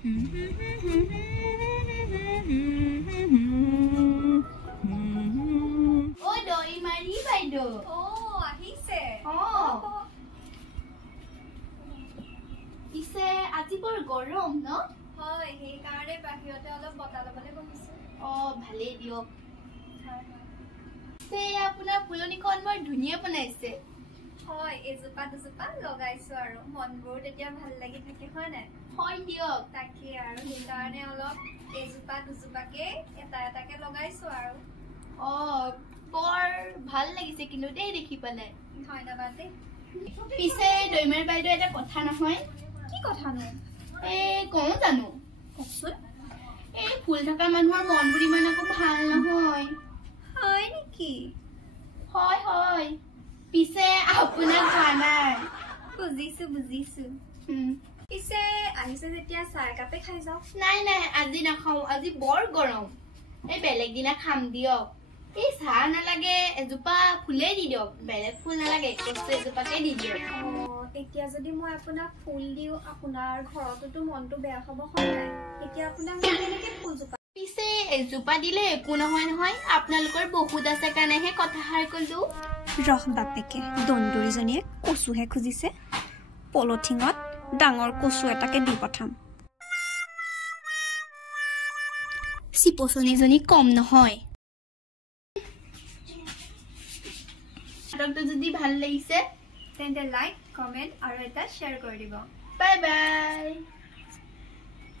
ও দই মাৰি বাইদেউ আহিছে পিছে আজি বৰ গৰম ন হয় সেইকাৰণে বাহিৰতে অলপ বতাহ ল'বলৈ বহিছো ভালেই দিয়ক আপোনাৰ ফুলনিখন বৰ ধুনীয়া বনাইছে হয় এজোপা দুজোপা লগাইছো আৰু মনবোৰ তেতিয়া ভাল লাগি থাকে হয় নাই হয় দিয়ক তাকে আৰু সেইকাৰণে অলপ এজোপা দুজোপাকে এটা এটাকে লগাইছো আৰু বৰ ভাল লাগিছে কিন্তু দেই দেখি পালে ধন্যবাদ দেই পিছে দৈমাৰ বাইদেউ এটা কথা নহয় কি কথানো কওঁ জানো কওকচোন ফুল থকা মানুহৰ মনবোৰ ইমান আকৌ ভাল নহয় হয় নেকি হয় হয় পিছে আপোনাক কোৱা নাই বুজিছো পিছে আহিছে যেতিয়া চাহ একাপে খাই যাওক নাই আজি নাখাওঁ আজি বৰ গৰম বেলেগ দিনা খাম দিয়ক চাহ নালাগে এজোপা ফুলে দি দিয়ক বেলেগ ফুল নালাগে এজোপাকে দি দিয়ক এতিয়া যদি মই আপোনাক ফুল দিওঁ আপোনাৰ ঘৰতোতো মনটো বেয়া হ'ব হয় নাই এতিয়া আপোনাক মই কেনেকে ফুলজোপা পিছে এজোপা দিলে একো নহয় নহয় আপোনালোকৰ বহুত আছে কাৰণেহে কথাষাৰ কলো ৰহ বাপেকে দন্দুৰীজনীয়ে কচুহে খুজিছে পলথিঙত ডাঙৰ কচু এটাকে দি পঠাম চিপচনীজনী কম নহয় যদি ভাল লাগিছে তেন্তে লাইক কমেন্ট আৰু এটা শ্বেয়াৰ কৰি দিব বাই বাই